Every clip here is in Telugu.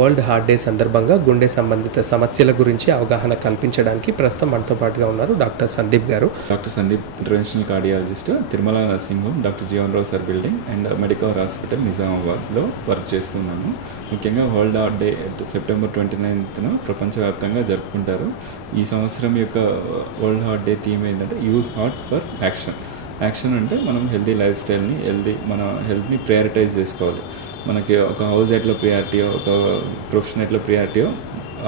వరల్డ్ హార్ట్ డే సందర్భంగా గుండె సంబంధిత సమస్యల గురించి అవగాహన కల్పించడానికి ప్రస్తుతం మనతో పాటుగా ఉన్నారు డాక్టర్ సందీప్ గారు. Doctor Sandeep interventional cardiologist, Tirumala nursing home, doctor Jeevan Rao sir building and Medicover hospital నిజామాబాద్లో వర్క్ చేస్తున్నాను. ముఖ్యంగా వరల్డ్ హార్ట్ డే సెప్టెంబర్ 29న ప్రపంచవ్యాప్తంగా జరుపుకుంటారు. ఈ సంవత్సరం యొక్క వరల్డ్ హార్ట్ డే థీమ్ ఏంటంటే use heart for action. Action అంటే మనం హెల్తీ లైఫ్ స్టైల్ని, మన హెల్త్ని ప్రయారిటైజ్ చేసుకోవాలి. మనకి ఒక హౌస్ ఎట్లా ప్రియారిటీయో, ఒక ప్రొఫెషన్ ఎట్లా ప్రియారిటీయో,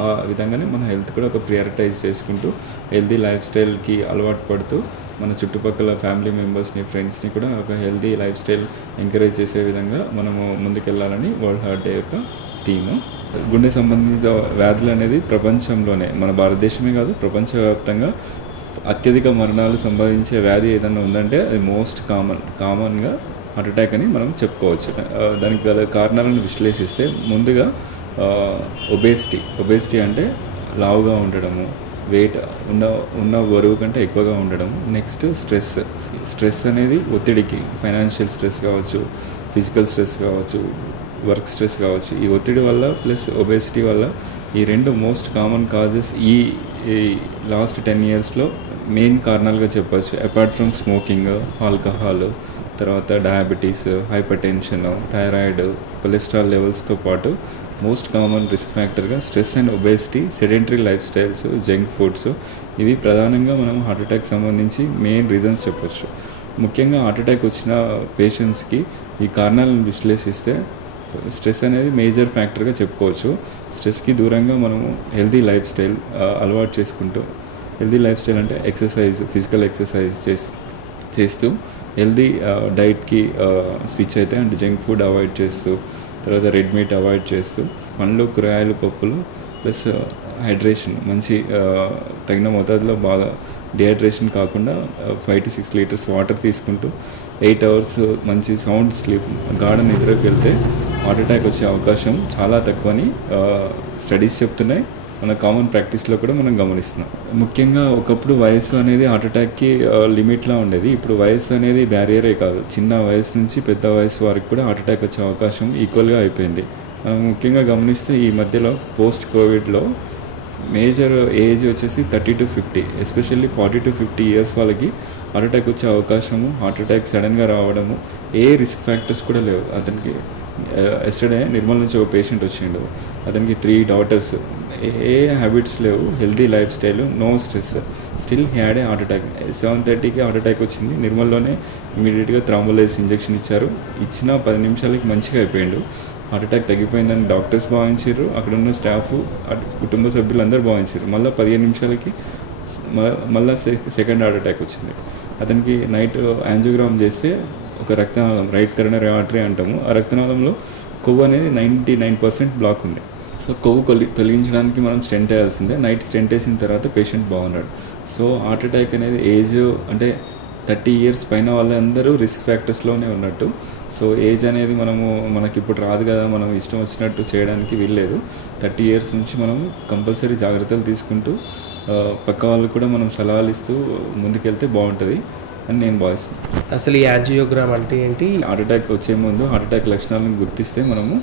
ఆ విధంగానే మన హెల్త్ కూడా ఒక ప్రియారిటైజ్ చేసుకుంటూ హెల్తీ లైఫ్ స్టైల్కి అలవాటు పడుతూ మన చుట్టుపక్కల ఫ్యామిలీ మెంబర్స్ని, ఫ్రెండ్స్ని కూడా ఒక హెల్తీ లైఫ్ స్టైల్ ఎంకరేజ్ చేసే విధంగా మనము ముందుకెళ్ళాలని వరల్డ్ హార్ట్ డే యొక్క థీము. గుండె సంబంధిత వ్యాధులు అనేది ప్రపంచంలోనే, మన భారతదేశమే కాదు ప్రపంచవ్యాప్తంగా అత్యధిక మరణాలు సంభవించే వ్యాధి ఏదైనా ఉందంటే అది మోస్ట్ కామన్గా హార్ట్ అటాక్ అని మనం చెప్పుకోవచ్చు. దానికి గల కారణాలను విశ్లేషిస్తే ముందుగా ఒబేసిటీ అంటే లావుగా ఉండడము, వెయిట్ ఉన్న బరువు కంటే ఎక్కువగా ఉండడం. నెక్స్ట్ స్ట్రెస్ అనేది ఒత్తిడికి, ఫైనాన్షియల్ స్ట్రెస్ కావచ్చు, ఫిజికల్ స్ట్రెస్ కావచ్చు, వర్క్ స్ట్రెస్ కావచ్చు. ఈ ఒత్తిడి వల్ల ప్లస్ ఒబేసిటీ వల్ల ఈ రెండు మోస్ట్ కామన్ కాజెస్ ఈ లాస్ట్ 10 yearsలో మెయిన్ కారణాలుగా చెప్పచ్చు. అపార్ట్ ఫ్రమ్ స్మోకింగ్, ఆల్కహాల్, తర్వాత diabetes, hypertension, thyroid, cholesterol లెవెల్స్తో పాటు మోస్ట్ కామన్ రిస్క్ ఫ్యాక్టర్గా stress and obesity, sedentary lifestyles, junk foods, ఇవి ప్రధానంగా మనం హార్ట్ అటాక్ సంబంధించి మెయిన్ రీజన్స్ చెప్పచ్చు. ముఖ్యంగా హార్ట్ అటాక్ వచ్చిన పేషెంట్స్కి ఈ కారణాలను విశ్లేషిస్తే స్ట్రెస్ అనేది మేజర్ ఫ్యాక్టర్గా చెప్పుకోవచ్చు. స్ట్రెస్కి దూరంగా మనము హెల్తీ లైఫ్ స్టైల్ అలవాటు చేసుకుంటూ, హెల్తీ లైఫ్ స్టైల్ అంటే ఎక్సర్సైజ్, ఫిజికల్ ఎక్సర్సైజ్ చేస్తూ హెల్తీ డైట్కి స్విచ్ అయితే, అంటే జంక్ ఫుడ్ అవాయిడ్ చేస్తూ, తర్వాత రెడ్ మీట్ అవాయిడ్ చేస్తూ, పండ్లు, కూరగాయలు, పప్పులు ప్లస్ హైడ్రేషన్ మంచి తగిన మోతాదులో, బాగా డిహైడ్రేషన్ కాకుండా 5 to 6 liters వాటర్ తీసుకుంటూ 8 hours మంచి సౌండ్ స్లీప్, గాఢ నిద్రకి వెళ్తే హార్ట్ అటాక్ వచ్చే అవకాశం చాలా తక్కువని స్టడీస్ చెప్తున్నాయి. మన కామన్ ప్రాక్టీస్లో కూడా మనం గమనిస్తున్నాం. ముఖ్యంగా ఒకప్పుడు వయసు అనేది హార్ట్ అటాక్కి లిమిట్లా ఉండేది. ఇప్పుడు వయసు అనేది బ్యారియరే కాదు, చిన్న వయసు నుంచి పెద్ద వయసు వారికి కూడా హార్ట్ అటాక్ వచ్చే అవకాశం ఈక్వల్గా అయిపోయింది. మనం ముఖ్యంగా గమనిస్తే ఈ మధ్యలో పోస్ట్ కోవిడ్లో మేజర్ ఏజ్ వచ్చేసి 30 to 50, ఎస్పెషల్లీ 40 to 50 years వాళ్ళకి హార్ట్ అటాక్ వచ్చే అవకాశము, హార్ట్ అటాక్ సడన్గా రావడము, ఏ రిస్క్ ఫ్యాక్టర్స్ కూడా లేవు. అతనికి ఎస్టర్డే నిర్మల్ నుంచి ఒక పేషెంట్ వచ్చిండు. అతనికి 3 daughters, ఏ హ్యాబిట్స్ లేవు, healthy lifestyle, no stress, still had a heart attack. 7:30కి హార్ట్ అటాక్ వచ్చింది. నిర్మల్లోనే ఇమీడియట్గా థ్రాంబోలైసిస్ ఇంజెక్షన్ ఇచ్చారు. ఇచ్చిన 10 నిమిషాలకి మంచిగా అయిపోయిండు. హార్ట్ అటాక్ తగ్గిపోయిందని డాక్టర్స్ భావించారు, అక్కడ ఉన్న స్టాఫ్, కుటుంబ సభ్యులు అందరూ భావించారు. మళ్ళీ 15 నిమిషాలకి మళ్ళీ సెకండ్ హార్ట్ అటాక్ వచ్చింది. అతనికి నైట్ యాంజియోగ్రామ్ చేస్తే ఒక రక్తనాళం, రైట్ కరోనరీ ఆర్టరీ అంటాము, ఆ రక్తనాళంలో కొవ్వు అనేది 99% బ్లాక్ ఉంది. సో కొవ్వు తొలగించడానికి మనం స్టెంట్ వేయాల్సిందే. నైట్ స్టెంట్ వేసిన తర్వాత పేషెంట్ బాగున్నాడు. సో హార్ట్ అటాక్ అనేది ఏజ్ అంటే 30 years పైన వాళ్ళందరూ రిస్క్ ఫ్యాక్టర్స్లోనే ఉన్నట్టు. సో ఏజ్ అనేది మనకి ఇప్పుడు రాదు కదా, మనం ఇష్టం వచ్చినట్టు చేయడానికి వీల్లేదు. 30 years నుంచి మనం కంపల్సరీ జాగ్రత్తలు తీసుకుంటూ పక్క వాళ్ళకు కూడా మనం సలహాలు ఇస్తూ ముందుకెళ్తే బాగుంటుంది అని నేను భావిస్తున్నాను. అసలు ఈ యాంజియోగ్రామ్ అంటే ఏంటి? హార్ట్ అటాక్ వచ్చే ముందు హార్ట్ అటాక్ లక్షణాలను గుర్తిస్తే మనము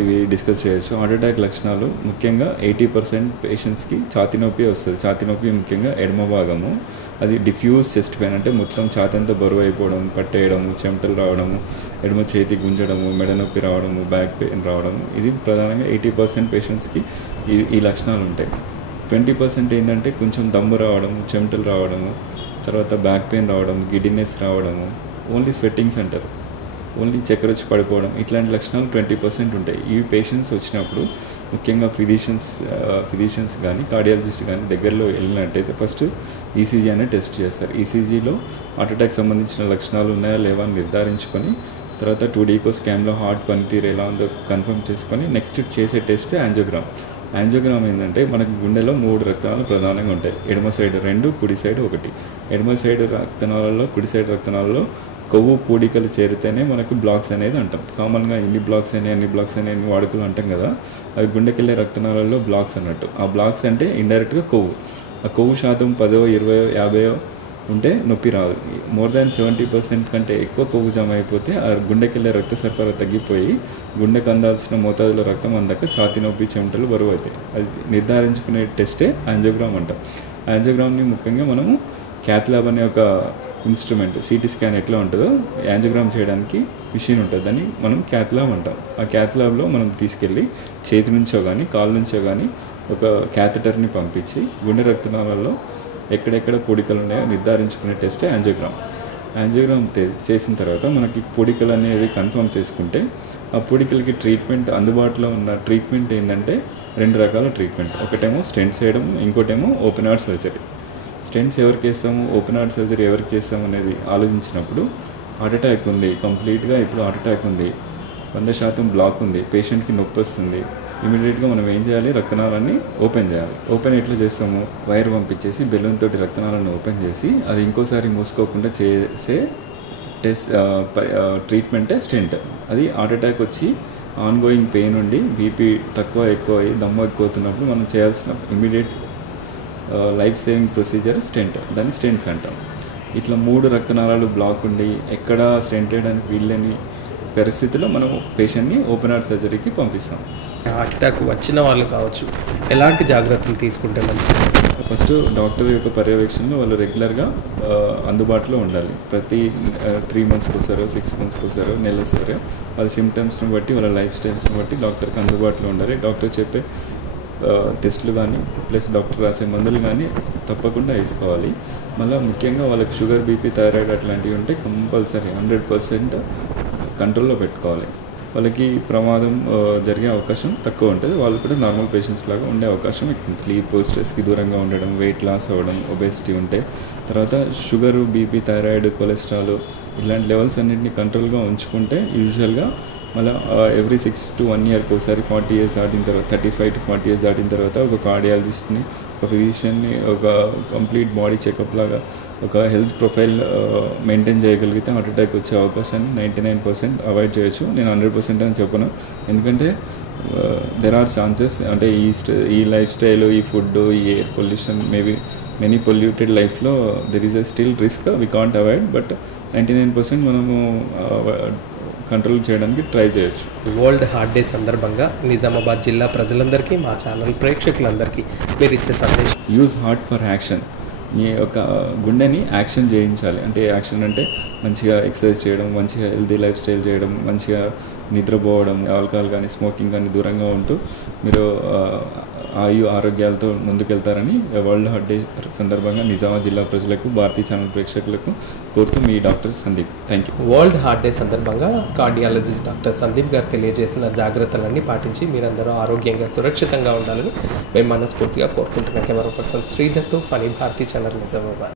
ఇవి డిస్కస్ చేయొచ్చు. హార్ట్ అటాక్ లక్షణాలు ముఖ్యంగా 80% పేషెంట్స్కి ఛాతీ నొప్పి వస్తుంది. ఛాతీ నొప్పి ముఖ్యంగా ఎడమ భాగము, అది డిఫ్యూజ్ చెస్ట్ పెయిన్, అంటే మొత్తం ఛాతీ అంతా బరువు అయిపోవడం, పట్టేయడము, చెమటలు రావడము, ఎడమ చేతి గుంజడము, మెడ నొప్పి రావడము, బ్యాక్ పెయిన్ రావడము, ఇది ప్రధానంగా 80% పేషెంట్స్కి ఈ లక్షణాలు ఉంటాయి. 20% ఏంటంటే కొంచెం దమ్ము రావడము, చెమటలు రావడము, తర్వాత బ్యాక్ పెయిన్ రావడం, గిడినెస్ రావడము, ఓన్లీ స్వెట్టింగ్స్ అంటారు, ఓన్లీ చక్కెర వచ్చి పడిపోవడం, ఇట్లాంటి లక్షణాలు 20% ఉంటాయి. ఈ పేషెంట్స్ వచ్చినప్పుడు ముఖ్యంగా ఫిజిషియన్స్ కానీ, కార్డియాలజిస్ట్ కానీ దగ్గరలో వెళ్ళినట్టయితే ఫస్ట్ ఈసీజీ అనే టెస్ట్ చేస్తారు. ఈసీజీలో హార్ట్ అటాక్ సంబంధించిన లక్షణాలు ఉన్నాయా లేవా అని నిర్ధారించుకొని, తర్వాత 2D స్కాన్లో హార్ట్ పనితీరు ఎలా ఉందో కన్ఫర్మ్ చేసుకొని నెక్స్ట్ చేసే టెస్ట్ యాంజియోగ్రామ్. యాంజియోగ్రామ్ ఏంటంటే మనకు గుండెలో 3 రక్తనాళాలు ప్రధానంగా ఉంటాయి. ఎడమ సైడ్ 2, కుడి సైడ్ 1. ఎడమ సైడ్ రక్తనాళాల్లో, కుడి సైడ్ రక్తనాళాల్లో కొవ్వు పూడికలు చేరితేనే మనకు బ్లాక్స్ అనేది అంటాం. కామన్గా అన్ని బ్లాక్స్ అని వాడుకలు అంటాం కదా, అవి గుండెకెళ్ళే రక్తనాళాల్లో బ్లాక్స్ అన్నట్టు. ఆ బ్లాక్స్ అంటే ఇండైరెక్ట్గా కొవ్వు. ఆ కొవ్వు శాతం 10, 20, 50 ఉంటే నొప్పి రాదు. మోర్ దాన్ 70% కంటే ఎక్కువ కొవ్వు జమ అయిపోతే ఆ గుండెకెళ్ళే రక్త సరఫరా తగ్గిపోయి గుండెకు అందాల్సిన మోతాదులో రక్తం అందక ఛాతీ నొప్పి, చెమటలు, బరువు అవుతాయి. అది నిర్ధారించుకునే టెస్టే యాంజియోగ్రామ్ అంటాం. యాంజియోగ్రామ్ని ముఖ్యంగా మనము క్యాత్ ల్యాబ్ అనే ఒక ఇన్స్ట్రుమెంట్, సిటీ స్కాన్ ఎట్లా ఉంటుందో యాంజియోగ్రామ్ చేయడానికి మిషన్ ఉంటుంది, దాన్ని మనం క్యాత్ ల్యాబ్ అంటాం. ఆ క్యాత్ ల్యాబ్లో మనం తీసుకెళ్ళి చేతి నుంచో కానీ కాలు నుంచో కానీ ఒక క్యాథెటర్ని పంపించి గుండె రక్తనాళాల్లో ఎక్కడెక్కడ పొడికలు ఉన్నాయో నిర్ధారించుకునే టెస్టే యాంజియోగ్రామ్. యాంజియోగ్రామ్ చేసిన తర్వాత మనకి పొడికలు అనేవి కన్ఫర్మ్ చేసుకుంటే ఆ పొడికలకి ట్రీట్మెంట్, అందుబాటులో ఉన్న ట్రీట్మెంట్ ఏంటంటే 2 రకాల ట్రీట్మెంట్. ఒకటేమో స్టెంట్స్ వేయడం, ఇంకోటేమో ఓపెన్ హార్ట్ సర్జరీ. స్టెంట్స్ ఎవరికి వేస్తాము, ఓపెన్ హార్ట్ సర్జరీ ఎవరికి చేస్తాము అనేది ఆలోచించినప్పుడు హార్ట్ అటాక్ ఉంది, కంప్లీట్గా ఇప్పుడు హార్ట్ అటాక్ ఉంది, 100% బ్లాక్ ఉంది, పేషెంట్కి నొప్పి వస్తుంది, ఇమీడియట్గా మనం ఏం చేయాలి, రక్తనాళాన్ని ఓపెన్ చేయాలి. ఓపెన్ ఎట్లా చేస్తాము, వైర్ పంపించేసి బెలూన్ తోటి రక్తనాళాన్ని ఓపెన్ చేసి అది ఇంకోసారి మూసుకోకుండా చేసే ట్రీట్మెంటే స్టెంట్. అది హార్ట్ అటాక్ వచ్చి ఆన్గోయింగ్ పెయిన్ ఉండి బీపీ తక్కువ ఎక్కువ అయ్యి దమ్ము ఎక్కువవుతున్నప్పుడు మనం చేయాల్సిన immediate life saving procedure stent. దాన్ని స్టెంట్స్ అంటాం. ఇట్లా 3 రక్తనాళాలు బ్లాక్ ఉండి ఎక్కడ స్టెంట్ వేయడానికి వీళ్ళని పరిస్థితిలో మనం పేషెంట్ని ఓపెన్ హార్ట్ సర్జరీకి పంపిస్తాం. హార్ట్ అటాక్ వచ్చిన వాళ్ళు కావచ్చు, ఎలాంటి జాగ్రత్తలు తీసుకుంటే మంచిది? ఫస్ట్ డాక్టర్ యొక్క పర్యవేక్షణలో వాళ్ళు రెగ్యులర్గా అందుబాటులో ఉండాలి. ప్రతి 3 మంత్స్కి వస్తారో, 6 మంత్స్కి వస్తారో, నెలసరి వాళ్ళ సిమ్టమ్స్ని బట్టి, వాళ్ళ లైఫ్ స్టైల్స్ని బట్టి డాక్టర్కి అందుబాటులో ఉండాలి. డాక్టర్ చెప్పే టెస్టులు కానీ ప్లస్ డాక్టర్ రాసే మందులు కానీ తప్పకుండా వేసుకోవాలి. మళ్ళీ ముఖ్యంగా వాళ్ళకి షుగర్, బీపీ, థైరాయిడ్ అట్లాంటివి ఉంటే కంపల్సరీ 100% కంట్రోల్లో పెట్టుకోవాలి. వాళ్ళకి ప్రమాదం జరిగే అవకాశం తక్కువ ఉంటుంది. వాళ్ళు కూడా నార్మల్ పేషెంట్స్ లాగా ఉండే అవకాశం ఎక్కువ. స్లీప్, స్ట్రెస్కి దూరంగా ఉండడం, వెయిట్ లాస్ అవ్వడం, ఒబేసిటీ ఉంటే, తర్వాత షుగరు, బీపీ, థైరాయిడ్, కొలెస్ట్రాల్ ఇలాంటి లెవెల్స్ అన్నింటినీ కంట్రోల్గా ఉంచుకుంటే యూజువల్గా మళ్ళీ ఎవ్రీ 6 to 1 yearకి ఒకసారి 40 years దాటిన తర్వాత, 35 to 40 years దాటిన తర్వాత ఒక కార్డియాలజిస్ట్ని, ఒక ఫిజిషియన్ని, ఒక కంప్లీట్ బాడీ చెకప్ లాగా ఒక హెల్త్ ప్రొఫైల్ మెయింటైన్ చేయగలిగితే హార్ట్ అటాక్ వచ్చే అవకాశాన్ని 99% అవాయిడ్ చేయొచ్చు. నేను 100% అని చెప్పను, ఎందుకంటే దెర్ ఆర్ ఛాన్సెస్. అంటే ఈ లైఫ్ స్టైల్, ఈ ఫుడ్, ఈ air pollution, maybe many polluted లైఫ్లో there is a still risk we can't avoid. But 99% మనము కంట్రోల్ చేయడానికి ట్రై చేయొచ్చు. వరల్డ్ హార్ట్ డే సందర్భంగా నిజామాబాద్ జిల్లా ప్రజలందరికీ, మా ఛానల్ ప్రేక్షకులందరికీ మీరు ఇచ్చే సందేశం? Use heart for action. మీ యొక్క గుండెని యాక్షన్ చేయించాలి. అంటే యాక్షన్ అంటే మంచిగా ఎక్సర్సైజ్ చేయడం, మంచిగా హెల్తీ లైఫ్ స్టైల్ చేయడం, మంచిగా నిద్రపోవడం, ఆల్కహాల్ కానీ స్మోకింగ్ కానీ దూరంగా ఉంటూ మీరు ఆరోగ్యాలతో ముందుకెళ్తారని వరల్డ్ హార్ట్ డే సందర్భంగా నిజామాబాద్ జిల్లా ప్రజలకు, భారతీయ ఛానల్ ప్రేక్షకులకు కోరుతూ మీ doctor Sandeep. Thank you. World heart day సందర్భంగా కార్డియాలజిస్ట్ డాక్టర్ సందీప్ గారు తెలియజేసిన జాగ్రత్తలన్నీ పాటించి మీరందరూ ఆరోగ్యంగా, సురక్షితంగా ఉండాలని మేము మనస్ఫూర్తిగా కోరుకుంటున్నాం. కెమెరా పర్సన్ శ్రీధర్తో ఫనీ, భారతీయ ఛానల్, నిజామాబాద్.